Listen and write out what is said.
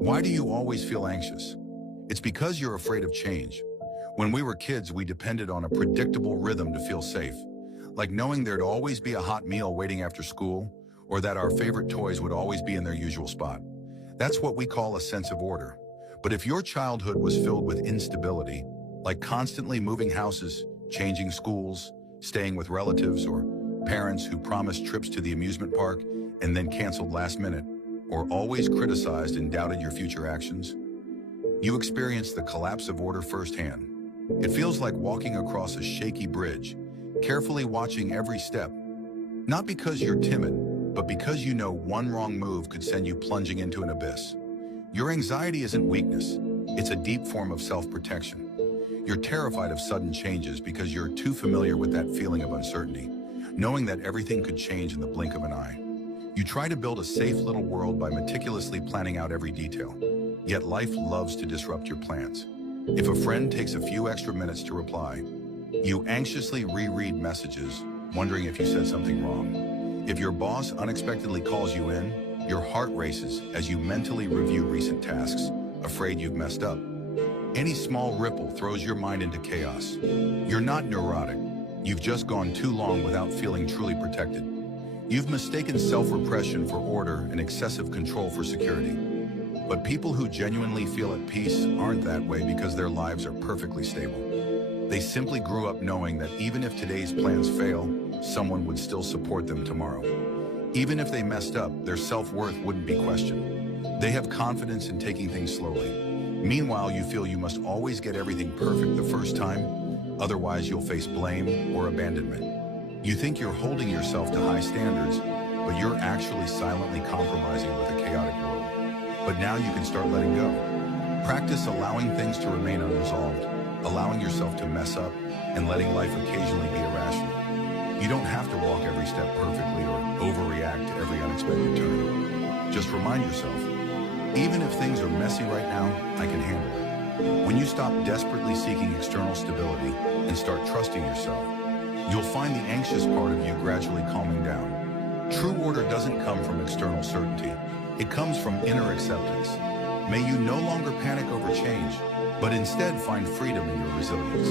Why do you always feel anxious? It's because you're afraid of change. When we were kids, we depended on a predictable rhythm to feel safe, like knowing there'd always be a hot meal waiting after school, or that our favorite toys would always be in their usual spot. That's what we call a sense of order. But if your childhood was filled with instability, like constantly moving houses, changing schools, staying with relatives, or parents who promised trips to the amusement park and then canceled last minute, or always criticized and doubted your future actions, you experience the collapse of order firsthand. It feels like walking across a shaky bridge, carefully watching every step, not because you're timid, but because you know one wrong move could send you plunging into an abyss. Your anxiety isn't weakness, it's a deep form of self-protection. You're terrified of sudden changes because you're too familiar with that feeling of uncertainty, knowing that everything could change in the blink of an eye. You try to build a safe little world by meticulously planning out every detail, yet life loves to disrupt your plans. If a friend takes a few extra minutes to reply, you anxiously reread messages, wondering if you said something wrong. If your boss unexpectedly calls you in, your heart races as you mentally review recent tasks, afraid you've messed up. Any small ripple throws your mind into chaos. You're not neurotic. You've just gone too long without feeling truly protected. You've mistaken self-repression for order and excessive control for security. But people who genuinely feel at peace aren't that way because their lives are perfectly stable. They simply grew up knowing that even if today's plans fail, someone would still support them tomorrow. Even if they messed up, their self-worth wouldn't be questioned. They have confidence in taking things slowly. Meanwhile, you feel you must always get everything perfect the first time, otherwise you'll face blame or abandonment. You think you're holding yourself to high standards, but you're actually silently compromising with a chaotic world. But now you can start letting go. Practice allowing things to remain unresolved, allowing yourself to mess up, and letting life occasionally be irrational. You don't have to walk every step perfectly or overreact to every unexpected turn. Just remind yourself, even if things are messy right now, I can handle it. When you stop desperately seeking external stability and start trusting yourself, you'll find the anxious part of you gradually calming down. True order doesn't come from external certainty. It comes from inner acceptance. May you no longer panic over change, but instead find freedom in your resilience.